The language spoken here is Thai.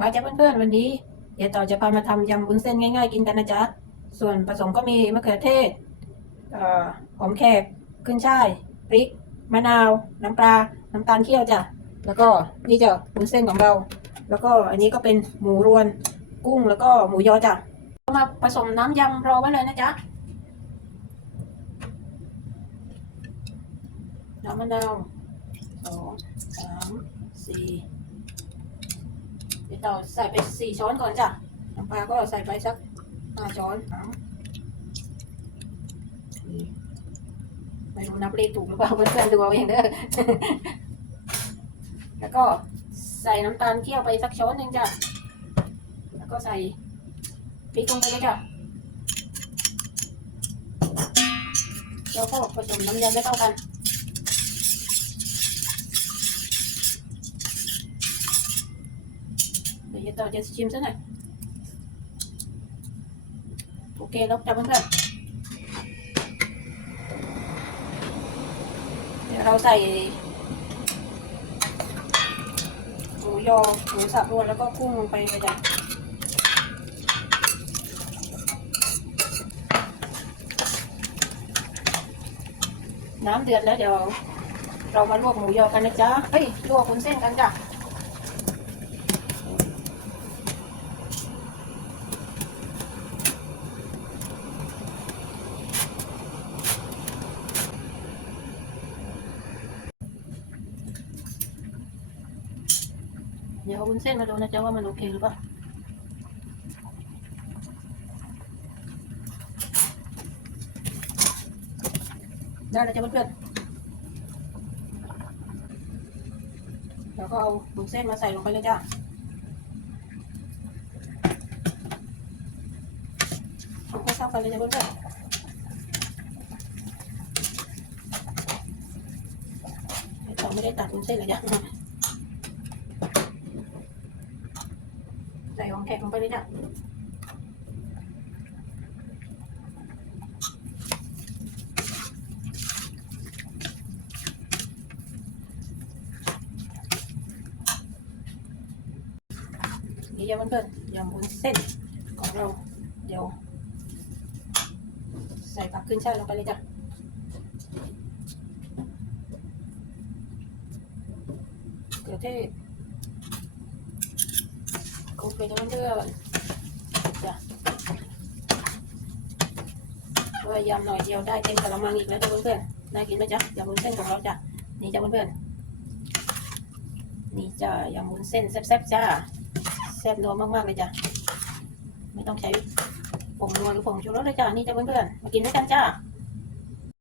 มาจ้ะเพื่อนๆวันนี้เดี๋ยวต่อจะพามาทำยำวุ้นเส้นง่ายๆกินกันนะจ๊ะ ส่วนผสมก็มีมะเขือเทศเอ่อหอมแขกขึ้นช่ายพริก มะนาว น้ำปลา น้ำตาลเคี่ยวจ้ะ แล้วก็นี่จ้ะวุ้นเส้นของเรา แล้วก็อันนี้ก็เป็นหมูรวน กุ้งแล้วก็หมูยอจ้ะมาผสมน้ำยำรอไว้เลยนะจ๊ะน้ำมะนาวสองสามสี่ เดี๋ยวต่อใส่ไปสี่ช้อนก่อนจ้ะน้ำปลาก็ใส่ไปสักห้าช้อนไม่รู้นับเลขถูกหรือเปล่าเพื่อนๆดูเอาเองเด้อแล้วก็ใส่น้ำตาลเคี่ยวไปสักช้อนหนึ่งจ้ะแล้วก็ใส่พริกลงไปเลยจ้ะแล้วก็ผสมน้ำยำให้เข้ากัน เดี๋ยวต่อจะชิมซะหน่อยโอเคแล้วจ้ะเพื่อนเดี๋ยวเราใส่หมูยอหมูสับรวนแล้วก็กุ้งลงไปเลยจ้ะน้ำเดือดแล้วเดี๋ยว เรามาลวกหมูยอกันนะจ๊ะเฮ้ยลวกวุ้นเส้นกันจ้ะ เดี๋ยวเอาวุ้นเส้นมาดูนะจ๊ะว่ามันโอเคหรือเปล่าได้แล้วจ้ะเพื่อนๆแล้วก็เอาวุ้นเส้นมาใส่ลงไปเลยจ้ะคลุกให้เข้ากันเลยจ้ะเพื่อนๆเราไม่ได้ตัดวุ้นเส้นเลยจ้ะ ใส่ของแขกลงไปเลยจ้ะนี่ยำเพื่อนยำวุ้นเส้นของเรา เดี๋ยว ใส่ผักขึ้นช่ายลงไปเลยจ้ะเกลือเทศ คลุกไปจนมันเดือดจ้ะว่ายำหน่อยเดียวได้เต็มกระมังอีกแล้วจ้ะเพื่อนๆน่ากินไหมจ๊ะยำวุ้นเส้นของเราจ้ะนี่จ้ะเพื่อนๆนี่จ้ะยำวุ้นเส้นแซ่บๆจ้าแซ่บนัวมากๆเลยจ้ะไม่ต้องใช้ผงนัวหรือผงชูรสเลยจ้ะนี่จ้ะเพื่อนๆมากินด้วยกันจ้า